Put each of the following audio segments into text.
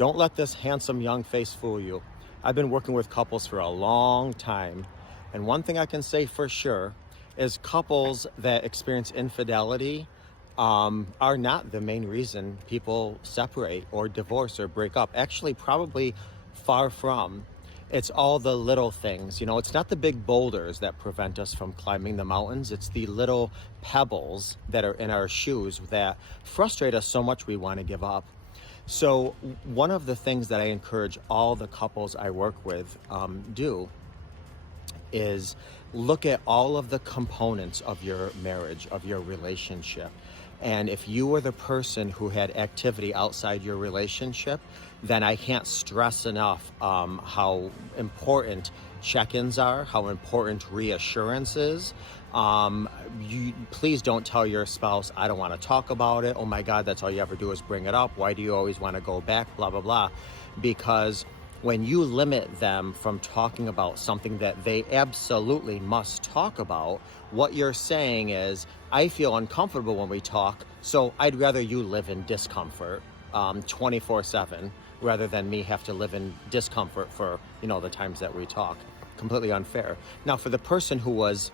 Don't let this handsome young face fool you. I've been working with couples for a long time, and one thing I can say for sure is couples that experience infidelity are not the main reason people separate or divorce or break up. Actually, probably far from. It's all the little things. It's not the big boulders that prevent us from climbing the mountains. It's the little pebbles that are in our shoes that frustrate us so much we want to give up. So one of the things that I encourage all the couples I work with do is look at all of the components of your marriage, of your relationship. And if you were the person who had activity outside your relationship, then I can't stress enough how important check-ins are, how important reassurance is. Please don't tell your spouse, I don't want to talk about it. Oh my God, that's all you ever do is bring it up. Why do you always want to go back? Blah, blah, blah. Because when you limit them from talking about something that they absolutely must talk about, what you're saying is, I feel uncomfortable when we talk, so I'd rather you live in discomfort 24/7 rather than me have to live in discomfort for, the times that we talk. Completely unfair. Now, for the person who was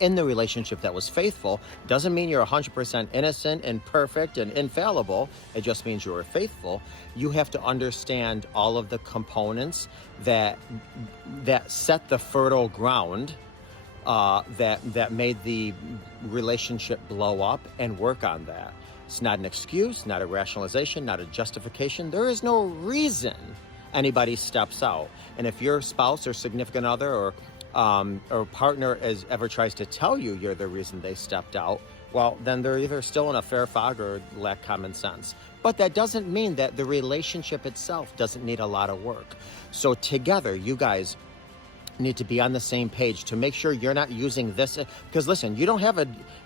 in the relationship that was faithful, doesn't mean you're 100% innocent and perfect and infallible. It just means you were faithful. You have to understand all of the components that set the fertile ground that made the relationship blow up, and work on that. It's not an excuse, not a rationalization, not a justification. There is no reason anybody steps out. And if your spouse or significant other or partner ever tries to tell you you're the reason they stepped out, well, then they're either still in a fair fog or lack common sense. But that doesn't mean that the relationship itself doesn't need a lot of work. So together, you guys need to be on the same page to make sure you're not using this. Because listen,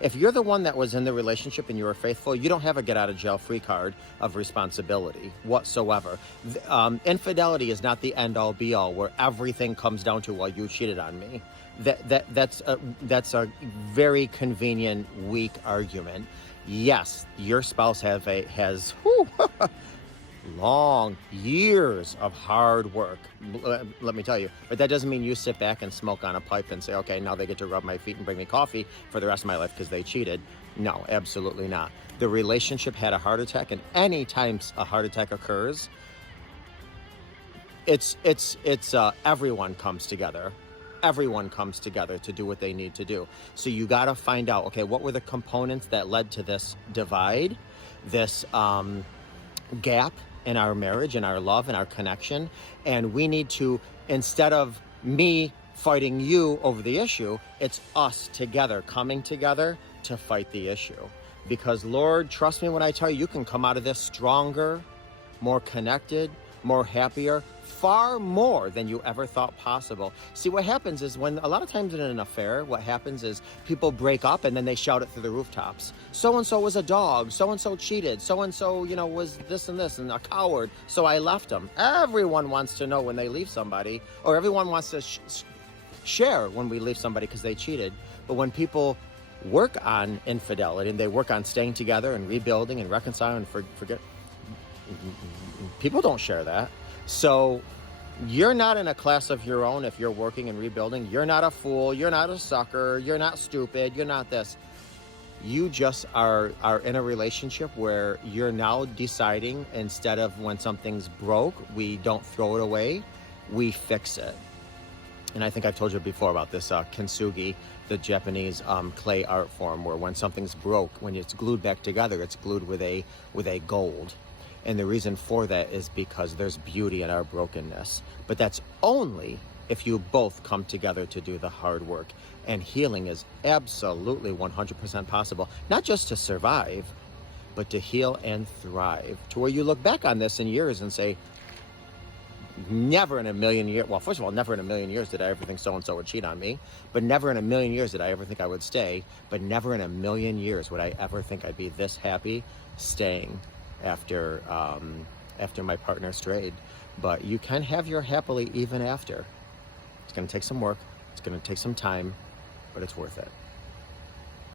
if you're the one that was in the relationship and you were faithful, you don't have a get out of jail free card of responsibility whatsoever. Infidelity is not the end all be all where everything comes down to, well, you cheated on me. That's a very convenient, weak argument. Yes, your spouse has long years of hard work, let me tell you. But that doesn't mean you sit back and smoke on a pipe and say, okay, now they get to rub my feet and bring me coffee for the rest of my life because they cheated. No, absolutely not. The relationship had a heart attack, and any time a heart attack occurs, it's everyone comes together. Everyone comes together to do what they need to do. So you got to find out, okay, what were the components that led to this divide, this gap in our marriage, in our love, in our connection. And we need to, instead of me fighting you over the issue, it's us together, coming together to fight the issue. Because Lord, trust me when I tell you, you can come out of this stronger, more connected, more happier, far more than you ever thought possible. See, what happens is when a lot of times in an affair, what happens is people break up and then they shout it through the rooftops. So-and-so was a dog. So-and-so cheated. So-and-so, was this and this and a coward. So I left him. Everyone wants to know when they leave somebody, or everyone wants to share when we leave somebody because they cheated. But when people work on infidelity and they work on staying together and rebuilding and reconciling and forget, people don't share that. So you're not in a class of your own if you're working and rebuilding. You're not a fool. You're not a sucker. You're not stupid. You're not this. You just are in a relationship where you're now deciding, instead of when something's broke, we don't throw it away, we fix it. And I think I've told you before about this kintsugi, the Japanese clay art form, where when something's broke, when it's glued back together, it's glued with a gold. And the reason for that is because there's beauty in our brokenness. But that's only if you both come together to do the hard work. And healing is absolutely 100% possible, not just to survive, but to heal and thrive. To where you look back on this in years and say, never in a million years, well, first of all, never in a million years did I ever think so-and-so would cheat on me. But never in a million years did I ever think I would stay. But never in a million years would I ever think I'd be this happy staying after my partner strayed. But you can have your happily even after. It's going to take some work. It's going to take some time, but it's worth it.